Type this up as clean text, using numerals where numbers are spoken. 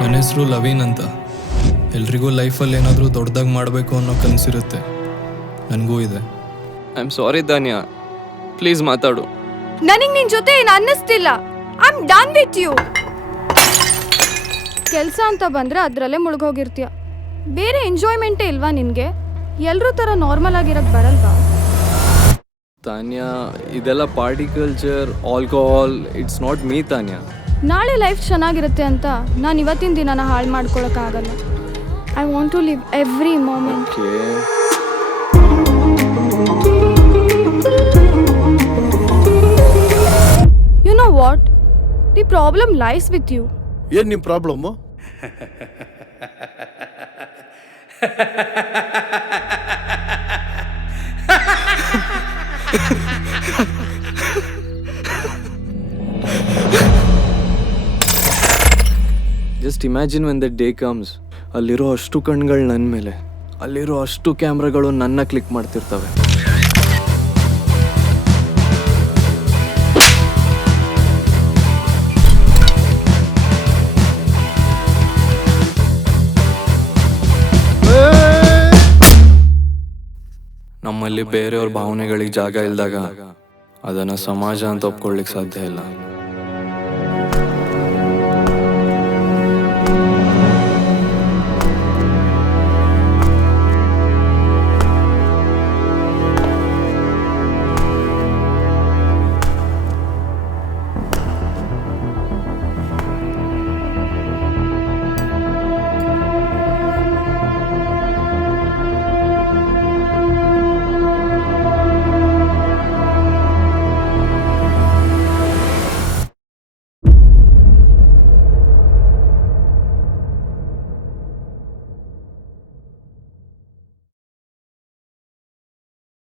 ನನ್ನ ಹೆಸರು ಲವೀನ್ ಅಂತ. ಎಲ್ರಿಗೂ ಲೈಫಲ್ಲಿ ಏನಾದರೂ ದೊಡ್ಡದಾಗಿ ಮಾಡಬೇಕು ಅನ್ನೋ ಕನಸಿರುತ್ತೆ. ನನಗೂ ಇದೆ. ಐ ಆಮ್ ಸಾರಿ ಧಾನ್ಯ, ಪ್ಲೀಸ್ ಮಾತಾಡು. ನನಗೆ ನಿನ್ ಜೊತೆ ಏನು ಅನ್ನಿಸ್ತಿಲ್ಲ. I am done with you. ಕೆಲಸ ಅಂತ ಬಂದ್ರೆ ಅದರಲ್ಲೇ ಮುಳುಗೋಗಿರ್ತೀಯ. ಬೇರೆ ಎಂಜಾಯ್ಮೆಂಟೇ ಇಲ್ವಾ ನಿನಗೆ? ಎಲ್ಲರೂ ಥರ ನಾರ್ಮಲ್ ಆಗಿರಕ್ಕೆ ಬರಲ್ವಾ? ತಾನ್ಯ, ಇದೆಲ್ಲ party culture, alcohol, it's not me Tanya. ನಾಳೆ ಲೈಫ್ ಚೆನ್ನಾಗಿರುತ್ತೆ ಅಂತ ನಾನು ಇವತ್ತಿನ ದಿನನ ಹಾಳು ಮಾಡ್ಕೊಳಕ್ಕಾಗಲ್ಲ. I want to live every moment. You know what? The problem lies with you. ಏನು ನಿಮ್ಮ problem? Just imagine when that day comes. ಅಲ್ಲಿರೋ ಅಷ್ಟು ಕಣ್ಗಳು ನನ್ನ ಮೇಲೆ, ಅಲ್ಲಿರೋ ಅಷ್ಟು ಕ್ಯಾಮ್ರಾಗಳು ನನ್ನ ಕ್ಲಿಕ್ ಮಾಡ್ತಿರ್ತವೆ. ನಮ್ಮಲ್ಲಿ ಬೇರೆಯವ್ರ ಭಾವನೆಗಳಿಗೆ ಜಾಗ ಇಲ್ದಾಗ ಅದನ್ನು ಸಮಾಜ ಅಂತ ಒಪ್ಕೊಳ್ಳಿಕ್ಕೆ ಸಾಧ್ಯ ಇಲ್ಲ.